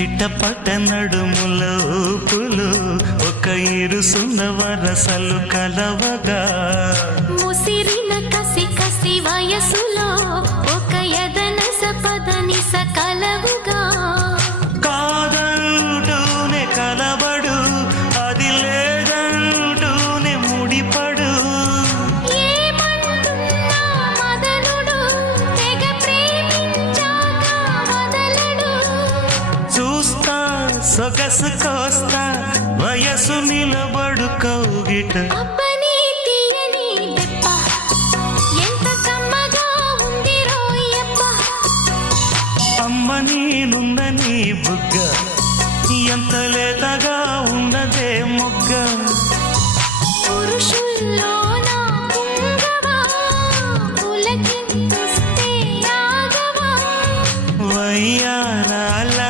చిట్టపట్ట నడుముల ఊపులు ఒక ఇరుసున్న వరసలు కలవగా ముసిరిన కసి కసి వయసులో ఒక యదన సపదని సకలవుగా కాదంటూనే కలబడు అది లేదంటూనే ముడిపడు ఏమంటున్నా మదనుడు తెగ ప్రేమించాక వదలడు చూస్తా సొగసు కోస్తా వయసు నిలబడు కౌగిట అబ్బని తీయని దెబ్బ ఎంత కమ్మగా ఉంది రోయప్ప అమ్మ నేనున్న నీ బుగ్గ ఎంత లేతగా ఉన్నదే మొగ్గ పురుషుల్లో నా పుంగవా పులకింతుస్తే ఆగవా వయ్యారాల